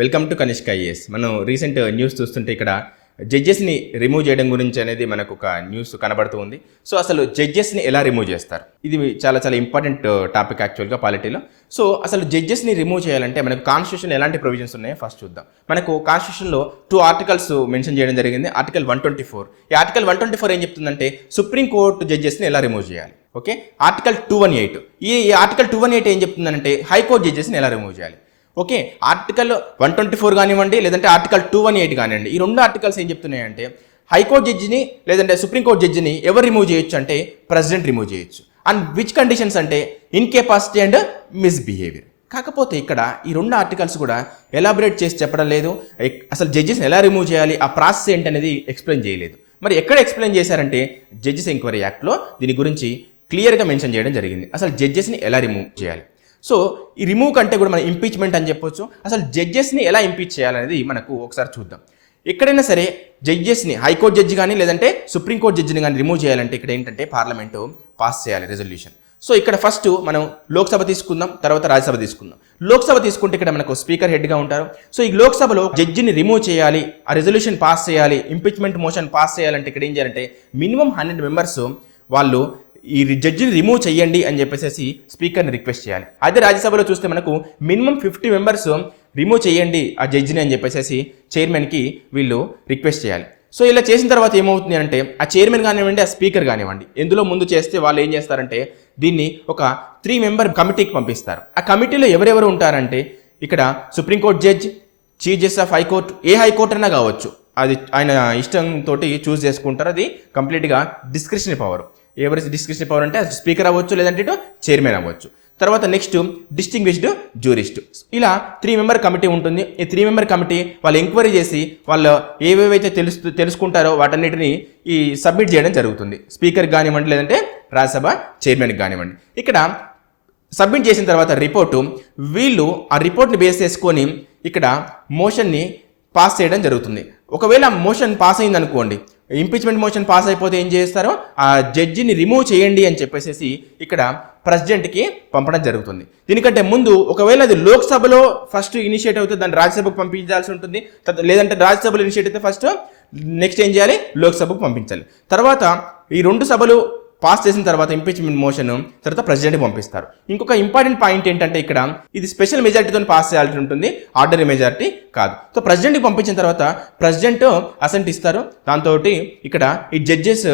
Welcome to Kanishka IAS. మనం recent news చూస్తుంటే ఇక్కడ జడ్జెస్ని రిమూవ్ చేయడం గురించి అనేది మనకు ఒక న్యూస్ కనబడుతూ ఉంది. సో అసలు జడ్జెస్ని ఎలా రిమూవ్ చేస్తారు, ఇది చాలా చాలా ఇంపార్టెంట్ టాపిక్ యాక్చువల్గా పాలిటీలో. సో అసలు జడ్జెస్ని రిమూవ్ చేయాలంటే మనకు కాన్స్టిట్యూషన్ ఎలాంటి ప్రొవిజన్స్ ఉన్నాయో ఫస్ట్ చూద్దాం. మనకు కాన్స్టిట్యూషన్లో 2 ఆర్టికల్స్ మెన్షన్ చేయడం జరిగింది. ఆర్టికల్ 124. ఈ ఆర్టికల్ 124 ఏం చెప్తుందంటే సుప్రీంకోర్టు జడ్జెస్ని ఎలా రిమూవ్ చేయాలి. Okay, article 218. ఈ ఆర్టికల్ 218 ఏం చెప్తుందంటే హైకోర్టు జడ్జెస్ని ఎలా రిమూవ్ చేయాలి. ఓకే, ఆర్టికల్ 124 కానివ్వండి, లేదంటే ఆర్టికల్ 218 కానివ్వండి, ఈ 2 ఆర్టికల్స్ ఏం చెప్తున్నాయంటే హైకోర్టు జడ్జిని లేదంటే సుప్రీంకోర్టు జడ్జిని ఎవరు రిమూవ్ చేయొచ్చు అంటే ప్రెసిడెంట్ రిమూవ్ చేయొచ్చు. అండ్ విచ్ కండిషన్స్ అంటే ఇన్కేపాసిటీ అండ్ మిస్బిహేవియర్. కాకపోతే ఇక్కడ ఈ 2 ఆర్టికల్స్ కూడా ఎలాబరేట్ చేసి చెప్పడం లేదు. అసలు జడ్జెస్ని ఎలా రిమూవ్ చేయాలి, ఆ ప్రాసెస్ ఏంటనేది ఎక్స్ప్లెయిన్ చేయలేదు. మరి ఎక్కడ ఎక్స్ప్లెయిన్ చేశారంటే జడ్జెస్ ఎంక్వైరీ యాక్ట్లో దీని గురించి క్లియర్గా మెన్షన్ చేయడం జరిగింది. అసలు జడ్జెస్ని ఎలా రిమూవ్ చేయాలి. సో ఈ రిమూవ్ కంటే కూడా మనం ఇంపీచ్మెంట్ అని చెప్పొచ్చు. అసలు జడ్జెస్ని ఎలా ఇంపీచ్ చేయాలనేది మనకు ఒకసారి చూద్దాం. ఎక్కడైనా సరే జడ్జెస్ని హైకోర్టు జడ్జి కానీ లేదంటే సుప్రీంకోర్టు జడ్జిని కానీ రిమూవ్ చేయాలంటే ఇక్కడ ఏంటంటే పార్లమెంటు పాస్ చేయాలి రెజల్యూషన్. సో ఇక్కడ ఫస్ట్ మనం లోక్సభ తీసుకుందాం, తర్వాత రాజ్యసభ తీసుకుందాం. లోక్సభ తీసుకుంటే ఇక్కడ మనకు స్పీకర్ హెడ్గా ఉంటారు. సో ఈ లోక్సభలో జడ్జిని రిమూవ్ చేయాలి, ఆ రెజల్యూషన్ పాస్ చేయాలి, ఇంపీచ్మెంట్ మోషన్ పాస్ చేయాలంటే ఇక్కడ ఏం చేయాలంటే మినిమం 100 మెంబర్స్ వాళ్ళు ఈ జడ్జిని రిమూవ్ చేయండి అని చెప్పేసి స్పీకర్ని రిక్వెస్ట్ చేయాలి. అదే రాజ్యసభలో చూస్తే మనకు మినిమం 50 మెంబర్స్ రిమూవ్ చేయండి ఆ జడ్జిని అని చెప్పేసి చైర్మన్కి వీళ్ళు రిక్వెస్ట్ చేయాలి. సో ఇలా చేసిన తర్వాత ఏమవుతుంది అంటే ఆ చైర్మన్ కానివ్వండి, ఆ స్పీకర్ కానివ్వండి, ఎందులో ముందు చేస్తే వాళ్ళు ఏం చేస్తారంటే దీన్ని ఒక 3 మెంబర్ కమిటీకి పంపిస్తారు. ఆ కమిటీలో ఎవరెవరు ఉంటారంటే ఇక్కడ supreme court judge, chief justice of high court, A high court అయినా కావచ్చు, అది ఆయన ఇష్టంతో చూస్ చేసుకుంటారు. అది కంప్లీట్గా డిస్క్రిషనరీ పవర్. ఎవరి డిస్క్రిప్షన్ పవర్ అంటే స్పీకర్ అవ్వచ్చు, లేదంటే ఇటు చైర్మన్ అవ్వచ్చు. తర్వాత నెక్స్ట్ డిస్టింగ్విష్డ్ జ్యూరిస్ట్. ఇలా 3 మెంబర్ కమిటీ ఉంటుంది. ఈ 3 మెంబర్ కమిటీ వాళ్ళు ఎంక్వైరీ చేసి వాళ్ళు ఏవేవైతే తెలుసుకుంటారో వాటన్నిటిని ఈ సబ్మిట్ చేయడం జరుగుతుంది. స్పీకర్కి కానివ్వండి, లేదంటే రాజ్యసభ చైర్మన్కి కానివ్వండి. ఇక్కడ సబ్మిట్ చేసిన తర్వాత రిపోర్టు వీళ్ళు ఆ రిపోర్ట్ని బేస్ చేసుకొని ఇక్కడ మోషన్ని పాస్ చేయడం జరుగుతుంది. ఒకవేళ మోషన్ పాస్ అయింది అనుకోండి, ఇంపీచ్మెంట్ మోషన్ పాస్ అయిపోతే ఏం చేస్తారో ఆ జడ్జిని రిమూవ్ చేయండి అని చెప్పేసి ఇక్కడ ప్రెసిడెంట్కి పంపడం జరుగుతుంది. దీనికంటే ముందు ఒకవేళ అది లోక్సభలో ఫస్ట్ ఇనిషియేట్ అవుతుంది, దాన్ని రాజ్యసభకు పంపించాల్సి ఉంటుంది. లేదంటే రాజ్యసభలో ఇనిషియేట్ అయితే ఫస్ట్ నెక్స్ట్ ఏం చేయాలి, లోక్సభకు పంపించాలి. తర్వాత ఈ 2 సభలు పాస్ చేసిన తర్వాత ఇంపీచ్మెంట్ మోషన్ తర్వాత ప్రెసిడెంట్కి పంపిస్తారు. ఇంకొక ఇంపార్టెంట్ పాయింట్ ఏంటంటే ఇక్కడ ఇది స్పెషల్ మెజారిటీతో పాస్ చేయాల్సి ఉంటుంది, ఆర్డినరీ మెజారిటీ కాదు. సో ప్రెసిడెంట్కి పంపించిన తర్వాత ప్రెసిడెంట్ అసెంట్ ఇస్తారు. దాంతో ఇక్కడ ఈ జడ్జెస్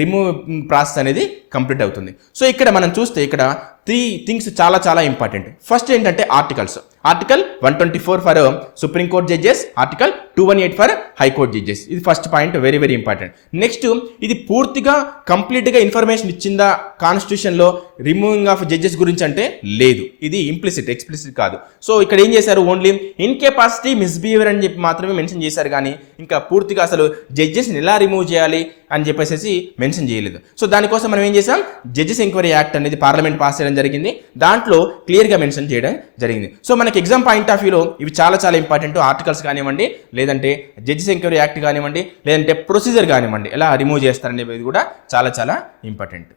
రిమూవ్ ప్రాసెస్ అనేది కంప్లీట్ అవుతుంది. సో ఇక్కడ మనం చూస్తే ఇక్కడ 3 థింగ్స్ చాలా చాలా ఇంపార్టెంట్. ఫస్ట్ ఏంటంటే articles. Article 124 for supreme court, ఆర్టికల్ 218 ఫర్ హైకోర్టు జడ్జెస్. ఇది first point, very very important. Next ఇది పూర్తిగా కంప్లీట్గా ఇన్ఫర్మేషన్ ఇచ్చిందా కాన్స్టిట్యూషన్లో రిమూవింగ్ ఆఫ్ జడ్జెస్ గురించి అంటే లేదు. ఇది ఇంప్లిసిట్, ఎక్స్ప్లిసిట్ కాదు. సో ఇక్కడ ఏం చేశారు, ఓన్లీ ఇన్కేపాసిటీ మిస్బిహేవియర్ అని చెప్పి మాత్రమే మెన్షన్ చేశారు, కానీ ఇంకా పూర్తిగా అసలు జడ్జెస్ని ఎలా రిమూవ్ చేయాలి అని చెప్పేసి మెన్షన్ చేయలేదు. సో దానికోసం మనం ఏం చేసాం, జడ్జెస్ ఎంక్వైరీ యాక్ట్ అనేది పార్లమెంట్ పాస్ చేయడం జరిగింది. దాంట్లో క్లియర్గా మెన్షన్ చేయడం జరిగింది. సో మనకి ఎగ్జామ్ పాయింట్ ఆఫ్ వ్యూలో ఇవి చాలా చాలా ఇంపార్టెంట్. ఆర్టికల్స్ కానివ్వండి, లేదంటే జడ్జెస్ ఎంక్వైరీ యాక్ట్ కానివ్వండి, లేదంటే ప్రొసీజర్ కానివ్వండి, ఎలా రిమూవ్ చేస్తారనేది కూడా చాలా చాలా ఇంపార్టెంట్.